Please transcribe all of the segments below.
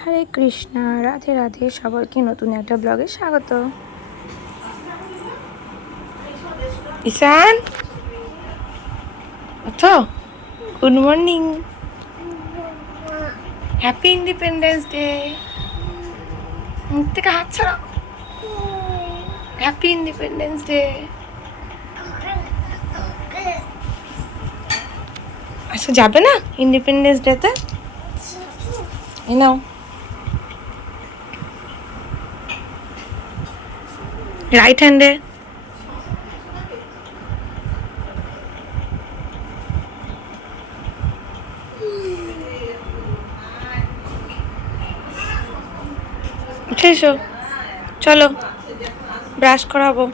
হরে কৃষ্ণা, রাধে রাধে, সবাইকে নতুন একটা ব্লগে স্বাগত। ঈশান, ওঠো, good morning, happy independence day. মুখ থেকে হাত ছাড়াও, হ্যাপি ইন্ডিপেন্ডেন্স ডে। আচ্ছা, যাবে না ইন্ডিপেন্ডেন্স ডেতে? এই নাও, রাইট হ্যান্ডে। উঠে এসো, চলো ব্রাশ করাবো।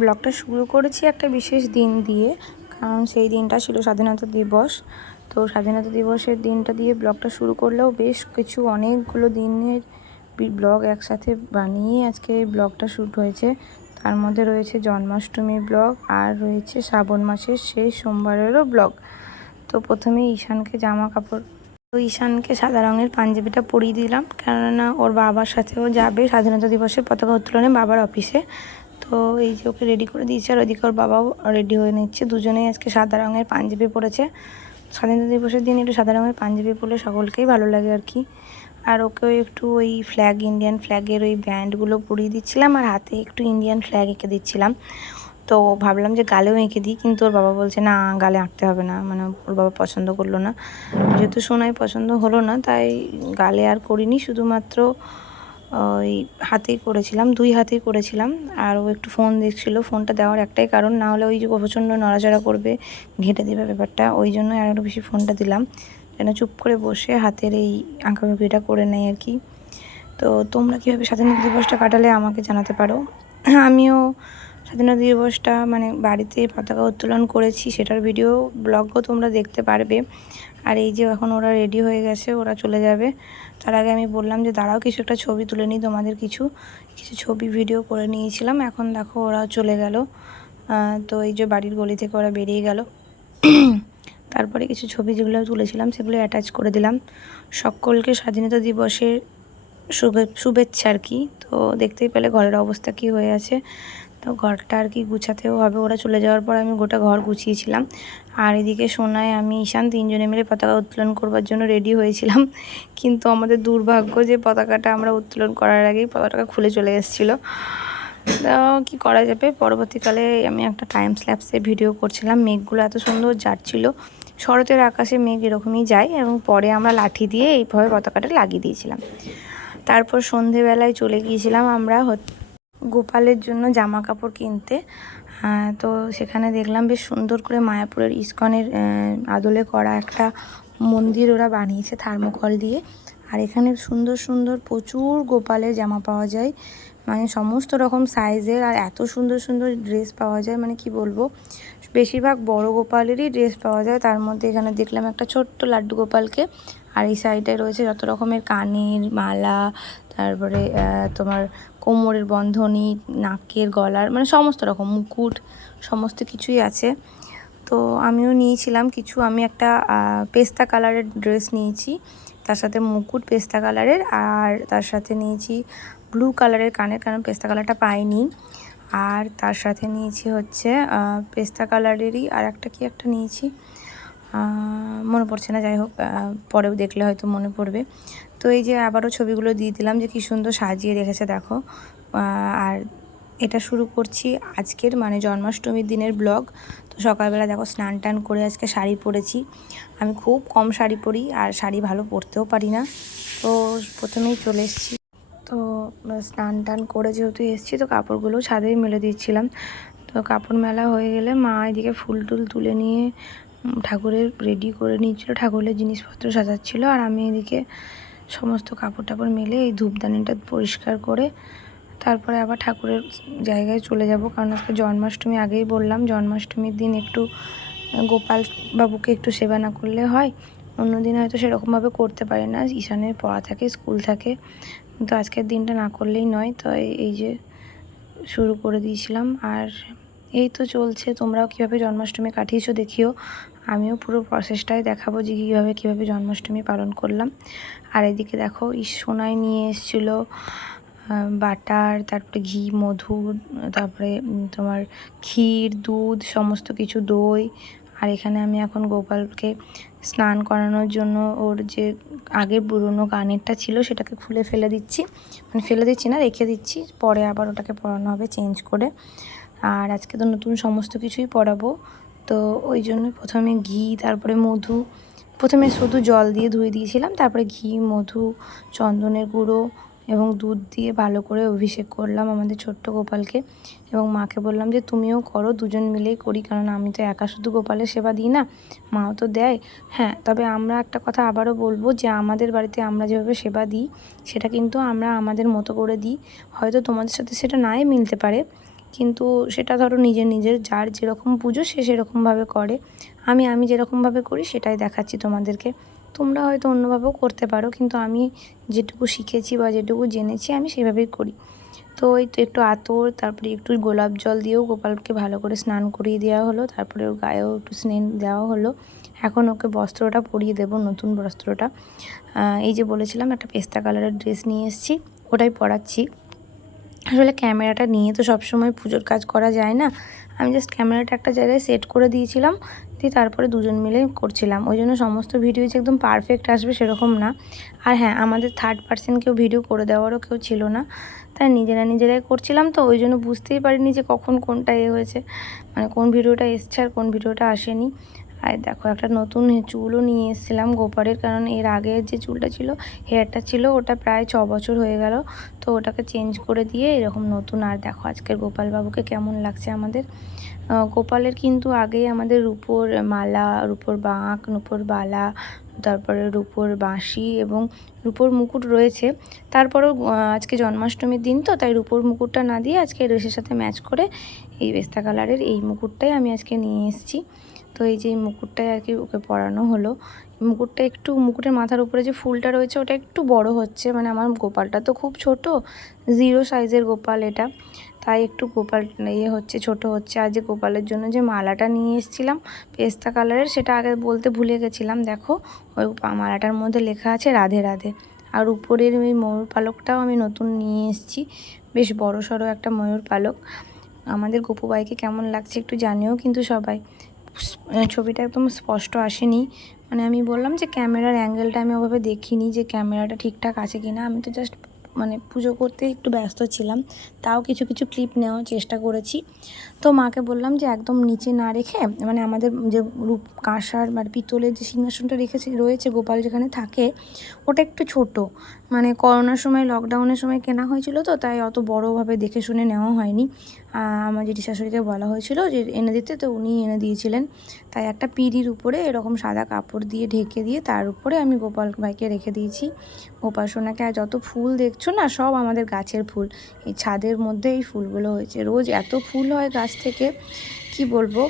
ব্লগটা শুরু করেছি একটা বিশেষ দিন দিয়ে, কারণ সেই দিনটা ছিল স্বাধীনতা দিবস। তো স্বাধীনতা দিবসের দিনটা দিয়ে ব্লগটা শুরু করলেও বেশ কিছু অনেকগুলো দিনের ব্লগ একসাথে বানিয়ে আজকে এই ব্লগটা শ্যুট হয়েছে। তার মধ্যে রয়েছে জন্মাষ্টমী ব্লগ, আর রয়েছে শ্রাবণ মাসের শেষ সোমবারেরও ব্লগ। তো প্রথমে ঈশানকে জামা কাপড়, তো ঈশানকে সাদা রঙের পাঞ্জাবিটা পরিয়ে দিলাম, কেননা ওর বাবার সাথেও যাবে স্বাধীনতা দিবসের পতাকা উত্তোলনে বাবার অফিসে। তো এই যে ওকে রেডি করে দিয়েছে, আর ওইদিকে ওর বাবাও রেডি হয়ে নিচ্ছে। দুজনেই আজকে সাদা রঙের পাঞ্জাবি পরেছে। স্বাধীনতা দিবসের দিন একটু সাদা রঙের পাঞ্জাবি পরলে সকলকেই ভালো লাগে আর কি। আর ওকেও একটু ওই ফ্ল্যাগ, ইন্ডিয়ান ফ্ল্যাগের ওই ব্যান্ডগুলো পরিয়ে দিচ্ছিলাম, আর হাতে একটু ইন্ডিয়ান ফ্ল্যাগ এঁকে দিচ্ছিলাম। তো ভাবলাম যে গালেও এঁকে দিই, কিন্তু ওর বাবা বলছে না, গালে আঁকতে হবে না, মানে ওর বাবা পছন্দ করলো না। যেহেতু সোনাই পছন্দ হলো না, তাই গালে আর করিনি, শুধুমাত্র ওই হাতেই করেছিলাম, দুই হাতেই করেছিলাম। আর ও একটু ফোন দেখছিল, ফোনটা দেওয়ার একটাই কারণ, না হলে ওই যে প্রচণ্ড নড়াচড়া করবে, ঘেঁটে দেবে ব্যাপারটা, ওই জন্য আর একটু বেশি ফোনটা দিলাম, যেন চুপ করে বসে হাতের এই আঁকাবুকিটা করে নেয় আর কি। তো তোমরা কীভাবে স্বাধীনতা দিবসটা কাটালে আমাকে জানাতে পারো। আমিও স্বাধীনতা দিবসটা মানে বাড়িতে পতাকা উত্তোলন করেছি, সেটার ভিডিও ব্লগও তোমরা দেখতে পারবে। আর এই যে এখন ওরা রেডি হয়ে গেছে, ওরা চলে যাবে। তার আগে আমি বললাম যে দাঁড়াও, কিছু একটা ছবি তুলে নিই তোমাদের, কিছু কিছু ছবি ভিডিও করে নিয়েছিলাম। এখন দেখো ওরা চলে গেল। তো এই যে বাড়ির গলি থেকে ওরা বেরিয়ে গেল। তারপরে কিছু ছবি যেগুলো তুলেছিলাম সেগুলো অ্যাটাচ করে দিলাম। সকলকে স্বাধীনতা দিবসের শুভেচ্ছা আর কি। তো দেখতেই পেলে ঘরের অবস্থা কি হয়ে আছে। তো ঘরটা আর কি গুছাতেও হবে, ওরা চলে যাওয়ার পর আমি গোটা ঘর গুছিয়েছিলাম। আর এদিকে সোনায় আমি ঈশান তিনজনে মিলে পতাকা উত্তোলন করবার জন্য রেডি হয়েছিলাম, কিন্তু আমাদের দুর্ভাগ্য যে পতাকাটা আমরা উত্তোলন করার আগেই পতাকাটা খুলে চলে এসেছিলো। কি করা যাবে, পরবর্তীকালে আমি একটা টাইম স্ল্যাপসে ভিডিও করছিলাম, মেঘগুলো এত সুন্দর যাচ্ছিলো। শরতের আকাশে মেঘ এরকমই যায়, এবং পরে আমরা লাঠি দিয়ে এইভাবে পতাকাটা লাগিয়ে দিয়েছিলাম। তারপর সন্ধেবেলায় চলে গিয়েছিলাম আমরা গোপালের জন্য জামা কাপড় কিনতে। তো সেখানে দেখলাম বেশ সুন্দর করে মায়াপুরের ইস্কনের আদলে করা একটা মন্দির ওরা বানিয়েছে থার্মোকল দিয়ে। আর এখানে সুন্দর সুন্দর প্রচুর গোপালের জামা পাওয়া যায়, মানে সমস্ত রকম সাইজের, আর এত সুন্দর সুন্দর ড্রেস পাওয়া যায়, মানে কি বলবো, বেশিরভাগ বড় গোপালেরই ড্রেস পাওয়া যায়। তার মধ্যে এখানে দেখলাম একটা ছোট্ট লাড্ডু গোপালকে, আর এই সাইডে রয়েছে যত রকমের কানের মালা, তারপরে তোমার কোমরের বন্ধনী, নাকের গলার, মানে সমস্ত রকম মুকুট, সমস্ত কিছুই আছে। তো আমিও নিয়েছিলাম কিছু, আমি একটা পেস্তা কালারের ড্রেস নিয়েছি, তার সাথে মুকুট পেস্তা কালারের, আর তার সাথে নিয়েছি ব্লু কালারের কানের, কারণ পেস্তা কালারটা পাইনি। আর তার সাথে নিয়েছি হচ্ছে পেস্তা কালারেরই আর একটা কি একটা নিয়েছি, মনে পড়ছে না, যাই হোক পরেও দেখলে হয়তো মনে পড়বে। তো এই যে আবারও ছবিগুলো দিয়ে দিলাম যে কী সুন্দর সাজিয়ে রেখেছে দেখো। আর এটা শুরু করছি আজকের মানে জন্মাষ্টমীর দিনের ব্লগ। তো সকালবেলা দেখো স্নান টান করে আজকে শাড়ি পরেছি। আমি খুব কম শাড়ি পরি, আর শাড়ি ভালো পরতেও পারি না। তো প্রথমেই চলে এসেছি, তো স্নান টান করে যেহেতু এসেছি, তো কাপড়গুলো ছাদেই মেলে দিচ্ছিলাম। তো কাপড় মেলা হয়ে গেলে মা এদিকে ফুল টুল তুলে নিয়ে ঠাকুরের রেডি করে নিচ্ছিল, ঠাকুরের জিনিসপত্র সাজাচ্ছিল, আর আমি এদিকে সমস্ত কাপড় টাপড় মেলে এই ধূপদানিটা পরিষ্কার করে তারপরে আবার ঠাকুরের জায়গায় চলে যাব, কারণ আজকে জন্মাষ্টমী, আগেই বললাম জন্মাষ্টমীর দিন একটু গোপাল বাবুকে একটু সেবা না করলে হয়। অন্যদিন হয়তো সেরকমভাবে করতে পারি না, ঈশানের পড়া থাকে, স্কুল থাকে, কিন্তু আজকের দিনটা না করলেই নয়। তো এই যে শুরু করে দিয়েছিলাম, আর এই তো চলছে। তোমরাও কীভাবে জন্মাষ্টমী কাটিয়েছো দেখিও, আমিও পুরো প্রসেসটাই দেখাবো যে কীভাবে জন্মাষ্টমী পালন করলাম। আর এদিকে দেখো সোনাই নিয়ে এসেছিলো বাটার, তারপরে ঘি, মধু, তারপরে তোমার ক্ষীর, দুধ, সমস্ত কিছু, দই। আর এখানে আমি এখন গোপালকে স্নান করানোর জন্য ওর যে আগে পুরনো কানেরটা ছিল সেটাকে খুলে ফেলে দিচ্ছি, মানে ফেলে দিচ্ছি না, রেখে দিচ্ছি, পরে আবার ওটাকে পরানো হবে চেঞ্জ করে। আর আজকে তো নতুন সমস্ত কিছুই পরাবো, তো ওই জন্য প্রথমে ঘি, তারপরে মধু, প্রথমে শুধু জল দিয়ে ধুয়ে দিয়েছিলাম, তারপরে ঘি, মধু, চন্দনের গুঁড়ো এবং দুধ দিয়ে ভালো করে অভিষেক করলাম আমাদের ছোট্ট গোপালকে। এবং মাকে বললাম যে তুমিও করো, দুজন মিলেই করি, কারণ আমি তো একা শুধু গোপালের সেবা দিই না, মাও তো দেয়। হ্যাঁ, তবে আমরা একটা কথা আবারও বলবো যে আমাদের বাড়িতে আমরা যেভাবে সেবা দিই সেটা কিন্তু আমরা আমাদের মতো করে দিই। হয়তো তোমাদের সাথে সেটা নাই মিলতে পারে, কিন্তু সেটা ধরো নিজের যার যেরকম পুজো সে সেরকমভাবে করে। আমি যেরকমভাবে করি সেটাই দেখাচ্ছি তোমাদেরকে। তোমরা হয়তো অন্যভাবেও করতে পারো, কিন্তু আমি যেটুকু শিখেছি বা যেটুকু জেনেছি আমি সেভাবেই করি। তো এই তো একটু আতর, তারপরে একটু গোলাপ জল দিয়েও গোপালকে ভালো করে স্নান করিয়ে দেওয়া হলো, তারপরে ওর গায়েও একটু স্নান দেওয়া হলো। এখন ওকে বস্ত্রটা পরিয়ে দেবো, নতুন বস্ত্রটা। এই যে বলেছিলাম একটা পেস্তা কালারের ড্রেস নিয়ে এসেছি, ওটাই পরাচ্ছি। আসলে ক্যামেরাটা নিয়ে তো সবসময় পুজোর কাজ করা যায় না, আমি জাস্ট ক্যামেরাটা একটা জায়গায় সেট করে দিয়েছিলাম, দিয়ে তারপরে দুজন মিলে করছিলাম। ওই জন্য সমস্ত ভিডিও যে একদম পারফেক্ট আসবে সেরকম না। আর হ্যাঁ, আমাদের থার্ড পার্সন কেউ ভিডিও করে দেওয়ারও কেউ ছিল না, তাই নিজেরাই করছিলাম। তো ওই জন্য বুঝতেই পারিনি যে কখন কোনটা হয়েছে, মানে কোন ভিডিওটা এসছে আর কোন ভিডিওটা আসেনি। আর দেখো একটা নতুন চুলও নিয়ে এসেছিলাম গোপালের, কারণ এর আগে যে চুলটা ছিল, হেয়ারটা ছিল, ওটা প্রায় 6 বছর হয়ে গেল, তো ওটাকে চেঞ্জ করে দিয়ে এরকম নতুন। আর দেখো আজকের গোপাল বাবুকে কেমন লাগছে আমাদের। গোপালের কিন্তু আগেই আমাদের রূপোর মালা, রূপোর বাঁক, রূপোর বালা, তারপরে রূপোর বাঁশি এবং রূপোর মুকুট রয়েছে। তারপরেও আজকে জন্মাষ্টমীর দিন তো, তাই রূপোর মুকুটটা না দিয়ে আজকে ড্রেসের সাথে ম্যাচ করে এই পেস্তা কালারের এই মুকুটটাই আমি আজকে নিয়ে এসেছি। তো এই যে মুকুটটাই আর কি ওকে পরানো হলো। মুকুটটা একটু, মুকুটের মাথার উপরে যে ফুলটা রয়েছে ওটা একটু বড় হচ্ছে, মানে আমার গোপালটা তো খুব ছোট, 0 সাইজের গোপাল এটা, তাই একটু গোপাল হচ্ছে, ছোট হচ্ছে। আর যে গোপালের জন্য যে মালাটা নিয়ে এসেছিলাম পেস্তা কালারের, সেটা আগে বলতে ভুলে গেছিলাম। দেখো ওই মালাটার মধ্যে লেখা আছে রাধে রাধে। আর উপরের ওই ময়ূর পালকটাও আমি নতুন নিয়ে এসেছি, বেশ বড় সড়ো একটা ময়ূর পালক। আমাদের গোপু ভাইকে কেমন লাগছে একটু জানিও কিন্তু সবাই। ছবিটা একদম স্পষ্ট আসেনি, মানে আমি বললাম যে ক্যামেরার অ্যাঙ্গেলটা আমি ওভাবে দেখিনি যে ক্যামেরাটা ঠিকঠাক আছে কিনা, আমি তো জাস্ট মানে পুজো করতে একটু ব্যস্ত ছিলাম, তাও কিছু ক্লিপ নেওয়ার চেষ্টা করেছি। তো মাকে বললাম যে একদম নিচে না রেখে, মানে আমাদের যে রূপ কাঁসার মানে পিতলের যে সিংহাসনটা রয়েছে গোপাল যেখানে থাকে, ওটা একটু ছোট, মানে করোনার সময়, লকডাউনের সময় কেনা হয়েছিল, তো তাই অত বড়োভাবে দেখে শুনে নেওয়া হয়নি। আমার জেঠি শাশুড়িকে বলা হয়েছিল যে এনে দিতে, তো উনি এনে দিয়েছিলেন। তাই একটা পিঁড়ির উপরে এরকম সাদা কাপড় দিয়ে ঢেকে দিয়ে তার উপরে আমি গোপাল ভাইকে রেখে দিয়েছি। উপাসনাকে। আর যত ফুল দেখছো না, সব আমাদের গাছের ফুল, এই ছাদের মধ্যে এই ফুলগুলো হয়েছে। রোজ এত ফুল হয় গাছ থেকে, কি বলবো।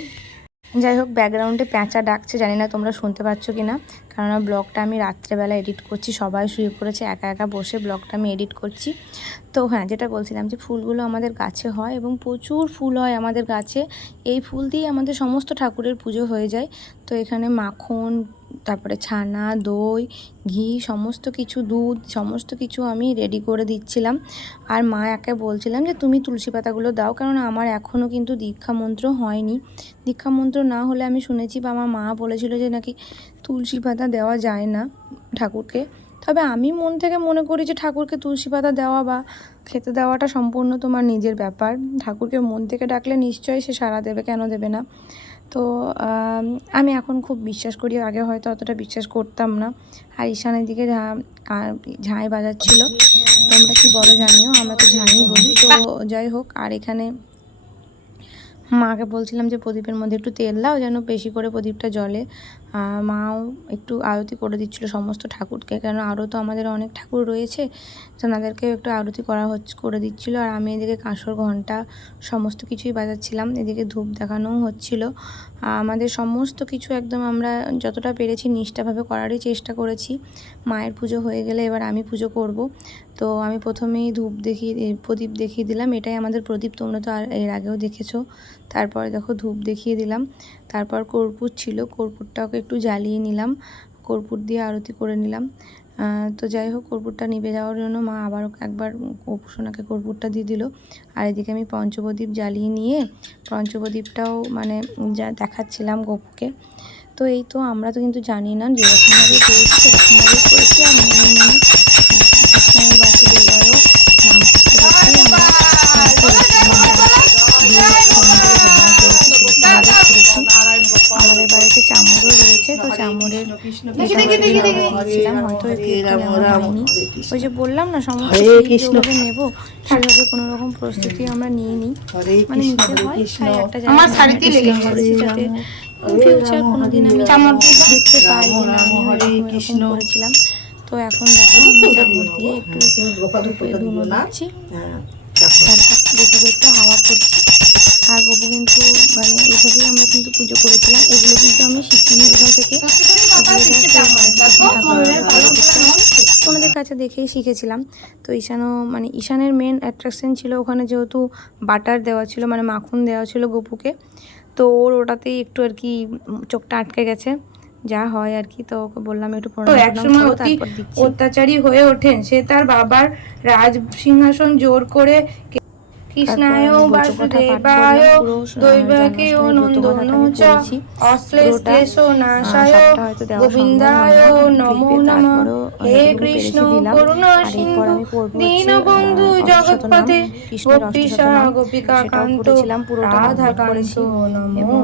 যাই হোক, ব্যাকগ্রাউন্ডে প্যাঁচা ডাকছে, জানি না তোমরা শুনতে পাচ্ছ কি না, কেননা ব্লগটা আমি রাত্রেবেলা এডিট করছি, সবাই শুয়ে পড়েছে, একা একা বসে ব্লগটা আমি এডিট করছি। তো হ্যাঁ, যেটা বলছিলাম যে ফুলগুলো আমাদের গাছে হয় এবং প্রচুর ফুল হয় আমাদের গাছে। এই ফুল দিয়ে আমাদের সমস্ত ঠাকুরের পুজো হয়ে যায়। তো এখানে মাখন, তারপরে ছানা, দই, ঘি, সমস্ত কিছু, দুধ, সমস্ত কিছু আমি রেডি করে দিচ্ছিলাম। আর মা একে বলছিলাম যে তুমি তুলসী পাতাগুলো দাও, কারণ আমার এখনও কিন্তু দীক্ষা মন্ত্র হয়নি। দীক্ষা মন্ত্র না হলে আমি শুনেছি বা আমার মা বলেছিল যে নাকি তুলসী পাতা দেওয়া যায় না ঠাকুরকে। তবে আমি মন থেকে মনে করি যে ঠাকুরকে তুলসী পাতা দেওয়া বা খেতে দেওয়াটা সম্পূর্ণ তোমার নিজের ব্যাপার। ঠাকুরকে মন থেকে ডাকলে নিশ্চয়ই সে সাড়া দেবে, কেন দেবে না। তো আমি এখন খুব বিশ্বাস করি, আগে হয়তো অতটা বিশ্বাস করতাম না। আর ঈশানের দিকে ঝাঁই বাজাচ্ছিল, তোমরা কি বলো জানিও, আমরা তো ঝাঁই বলি। তো যাই হোক, আর এখানে মাকে বলছিলাম যে প্রদীপের মধ্যে একটু তেল দাও যেন বেশি করে প্রদীপটা জ্বলে। মাও একটু আরতি করে দিচ্ছিলো সমস্ত ঠাকুরকে, কেন আরও তো আমাদের অনেক ঠাকুর রয়েছে, তেনাদেরকেও একটু আরতি করে দিচ্ছিলো। আর আমি এদিকে কাঁসর ঘণ্টা সমস্ত কিছুই বাজাচ্ছিলাম, এদিকে ধূপ দেখানোও হচ্ছিলো। আমাদের সমস্ত কিছু একদম আমরা যতটা পেরেছি নিষ্ঠাভাবে করারই চেষ্টা করেছি। মায়ের পুজো হয়ে গেলে এবার আমি পুজো করব। তো আমি প্রথমেই প্রদীপ দেখিয়ে দিলাম, এটাই আমাদের প্রদীপ, তোমরা তো আর এর আগেও দেখেছো। তারপরে দেখো ধূপ দেখিয়ে দিলাম। তারপর কর্পূর ছিল, কর্পূরটাকে একটু জ্বালিয়ে নিলাম, কর্পূর দিয়ে আরতি করে নিলাম। তো যাই হোক, কর্পূরটা নিভে যাওয়ার জন্য মা আবার একবার গোপুসোনাকে কর্পূরটা দিয়ে দিল। আর এদিকে আমি পঞ্চপ্রদীপ জ্বালিয়ে নিয়ে পঞ্চপ্রদীপটাও মানে যা দেখাচ্ছিলাম গপুকে। তো এই তো আমরা তো কিন্তু জানি না, যেরকমভাবে করেছি সেরকমভাবে করেছি। আর মনে মনে কৃষ্ণের বাসী দেবায়ও নাম করতে করতেই আমরা করেছি। আমাদের বাড়িতে চামড়ও রয়েছে, তো চামড়ের দিয়েছিলাম, হয়তো হয়নি। ওই যে বললাম না, সমস্ত যেভাবে নেবো সেভাবে কোনো রকম প্রস্তুতি আমরা নিয়ে নিই, মানে নিতে হয়। তাই একটা জায়গায় করেছি যাতে ফিউচার কোনোদিন আমি দেখতে পাই যে না আমি এরকম করেছিলাম। তো এখন দেখো আমি চামড় দিয়ে একটু ধূপে ধুনো দিচ্ছি, গপুকে একটু হাওয়া করছি। আর গপু কিন্তু মানে এইভাবেই আমরা কিন্তু পুজো করেছিলাম। এগুলো কিন্তু আমি শিখিনি কোথাও থেকে, ওনাদের কাছে দেখেই শিখেছিলাম। তো ঈশানের মেন অ্যাট্রাকশন ছিল ওখানে, যেহেতু বাটার দেওয়া ছিল মানে মাখন দেওয়া ছিল গপুকে, তো ওর ওটাতেই একটু আর কি চোখটা আটকে গেছে, যা হয় আর কি। তো ওকে বললাম একটু একসময় অত্যাচারী হয়ে ওঠেন, সে তার বাবার রাজ সিংহাসন জোর করে কৃষ্ণায় বাসুদেবায় দৈবকীয় নন্দনচ অশ্লেষো নাশায় গোবিন্দায় নমো নমঃ। হে কৃষ্ণ করুণা সিন্ধু দীনবন্ধু জগৎপতে গোপীশা গোপিকা কান্ত রাধা কান্ত নমো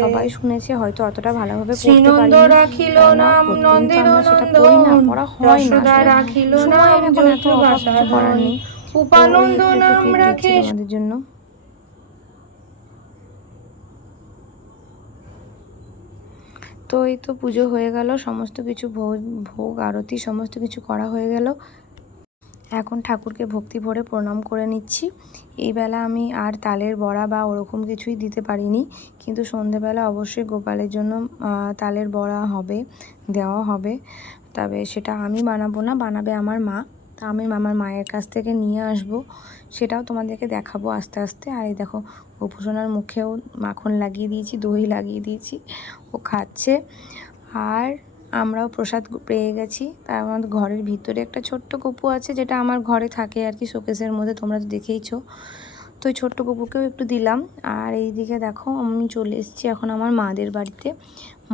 সবাই শুনেছে, হয়তো অতটা ভালোভাবে পড়তে পারি না। রাখিল নাম নন্দের নন্দন যশোদা রাখিল নাম জয়তু ভাষা করার নেই, উপানন্দ নাম রাখে আমাদের জন্য। তো এই তো পুজো হয়ে গেল, সমস্ত কিছু ভোগ আরতি সমস্ত কিছু করা হয়ে গেল। এখন ঠাকুরকে ভক্তি ভরে প্রণাম করে নিচ্ছি। এই বেলা আমি আর তালের বড়া বা ওরকম কিছুই দিতে পারিনি, কিন্তু সন্ধেবেলা অবশ্যই গোপালের জন্য তালের বড়া হবে, দেওয়া হবে। তবে সেটা আমি বানাবো না, বানাবে আমার মা। তা আমি আমার মায়ের কাছ থেকে নিয়ে আসবো, সেটাও তোমাদেরকে দেখাবো আস্তে আস্তে। আর এই দেখো গোপুসোনার মুখেও মাখন লাগিয়ে দিয়েছি, দই লাগিয়ে দিয়েছি, ও খাচ্ছে। আর আমরাও প্রসাদ পেয়ে গেছি। তার আমাদের ঘরের ভিতরে একটা ছোট্ট গপু আছে, যেটা আমার ঘরে থাকে আর কি, শোকেসের মধ্যে, তোমরা তো দেখেইছো। তো ওই ছোট্ট গপুকেও একটু দিলাম। আর এইদিকে দেখো আমি চলে এসেছি এখন আমার মাদের বাড়িতে।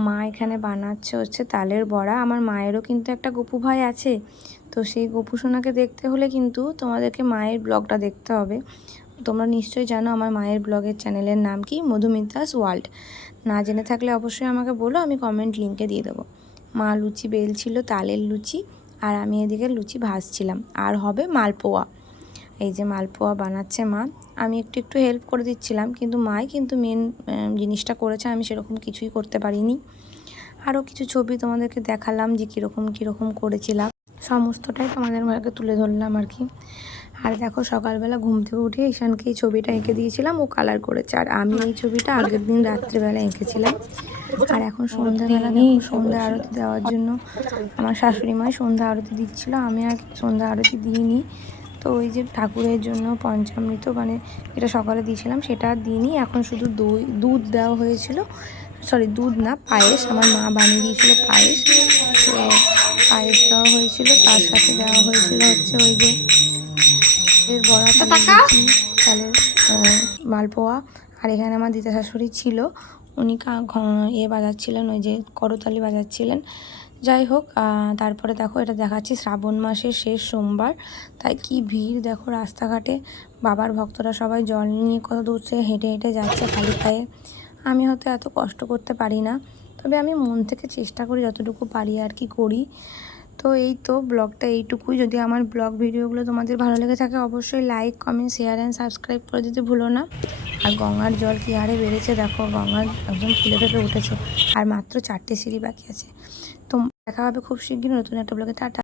মা এখানে বানাচ্ছে হচ্ছে তালের বড়া। আমার মায়েরও কিন্তু একটা গপু ভাই আছে, তো সেই গোপুসোনাকে দেখতে হলে কিন্তু তোমাদেরকে মায়ের ব্লগটা দেখতে হবে। তোমরা নিশ্চয়ই জানো আমার মায়ের ব্লগের চ্যানেলের নাম কি, মধুমিতাস ওয়ার্ল্ড। না জেনে থাকলে অবশ্যই আমাকে বলো, আমি কমেন্ট লিঙ্কে দিয়ে দেবো। মা লুচি বেলছিল, তালের লুচি, আর আমি এদিকে লুচি ভাজছিলাম। আর হবে মালপোয়া, এই যে মালপোয়া বানাচ্ছে মা, আমি একটু একটু হেল্প করে দিচ্ছিলাম, কিন্তু মাই কিন্তু মেন জিনিসটা করেছে, আমি সেরকম কিছুই করতে পারিনি। আরও কিছু ছবি তোমাদেরকে দেখালাম যে কীরকম করেছিলাম, সমস্তটাই তোমাদের মাকে তুলে ধরলাম আর কি। আর দেখো সকালবেলা ঘুম থেকে উঠে ঈশানকে এই ছবিটা এঁকে দিয়েছিলাম, ও কালার করেছে। আর আমি এই ছবিটা আগের দিন রাত্রিবেলা এঁকেছিলাম। আর এখন সন্ধ্যাবেলা সন্ধ্যা আরতি দেওয়ার জন্য আমার শাশুড়ি মাই সন্ধ্যা আরতি দিচ্ছিল, আমি আর সন্ধ্যা আরতি দিইনি। তো ওই যে ঠাকুরের জন্য পঞ্চামৃত মানে যেটা সকালে দিয়েছিলাম সেটা আর দিইনি, এখন শুধু দুধ দেওয়া হয়েছিল, সরি দুধ না, পায়েস, আমার মা বানিয়ে দিয়েছিল পায়েস। তো পায়েস দেওয়া হয়েছিল, তার সাথে দেওয়া হয়েছিল হচ্ছে ওই যে বড়া, তালের মালপোয়া। আর এখানে আমার দিদা শাশুড়ি ছিল, উনি বাজাচ্ছিলেন, ওই যে করতালি বাজাচ্ছিলেন। যাই হোক, তারপরে দেখো এটা দেখাচ্ছি শ্রাবণ মাসের শেষ সোমবার, তাই কি ভিড় দেখো রাস্তাঘাটে। বাবার ভক্তরা সবাই জল নিয়ে কত দূর থেকে হেঁটে হেঁটে যাচ্ছে খালি পায়ে। আমি হয়তো এত কষ্ট করতে পারি না, তবে আমি মন থেকে চেষ্টা করি যতটুকু পারি আর কি করি। তো এই তো ব্লগটা এইটুকুই। যদি আমার ব্লগ ভিডিওগুলো তোমাদের ভালো লেগে থাকে অবশ্যই like comment share and subscribe করে দিতে ভুলো না। আর গঙ্গার জল কী হারে বেড়েছে দেখো, গঙ্গার একদম ফুলে ফেপে উঠেছে, আর মাত্র 4টে সিঁড়ি বাকি আছে। তো দেখা হবে খুব শিগগিরই নতুন একটা ব্লগে। টাটা।